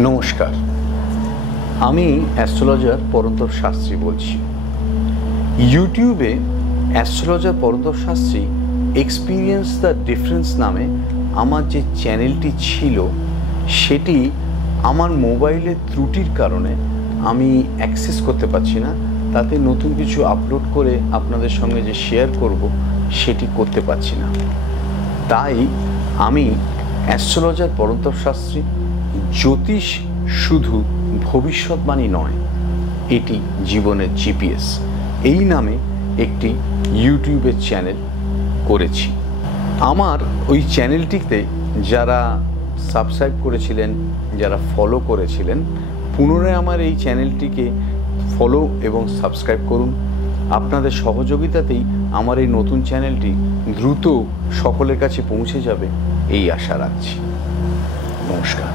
নমস্কার, আমি অ্যাস্ট্রোলজার পরন্তপ শাস্ত্রী বলছি। ইউটিউবে astrologer Parantapa Shastri experience the difference নামে আমার যে চ্যানেলটি ছিল, সেটি আমার মোবাইলের ত্রুটির কারণে আমি অ্যাক্সেস করতে পারছি না। তাতে নতুন কিছু আপলোড করে আপনাদের সঙ্গে যে শেয়ার করব, সেটি করতে পারছি না। তাই আমি অ্যাস্ট্রোলজার পরন্তপ শাস্ত্রী, জ্যোতিষ শুধু ভবিষ্যৎবাণী নয়, এটি জীবনের জিপিএস, এই নামে একটি ইউটিউবের চ্যানেল করেছি। আমার ওই চ্যানেলটিতে যারা সাবস্ক্রাইব করেছিলেন, যারা ফলো করেছিলেন, পুনরায় আমার এই চ্যানেলটিকে ফলো এবং সাবস্ক্রাইব করুন। আপনাদের সহযোগিতাতেই আমার এই নতুন চ্যানেলটি দ্রুত সকলের কাছে পৌঁছে যাবে, এই আশা রাখছি। নমস্কার।